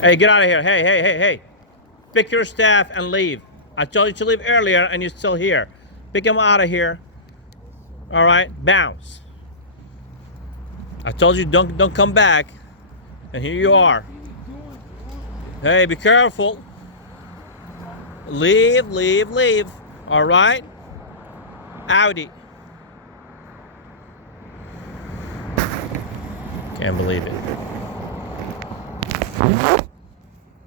Hey, get out of here. Hey, hey, hey, hey. Pick your staff and leave. I told you to leave earlier and you're still here. Pick him out of here. All right, bounce. I told you don't come back. And here you are. Hey, be careful. Leave, leave, leave. All right? Audi. Can't believe it.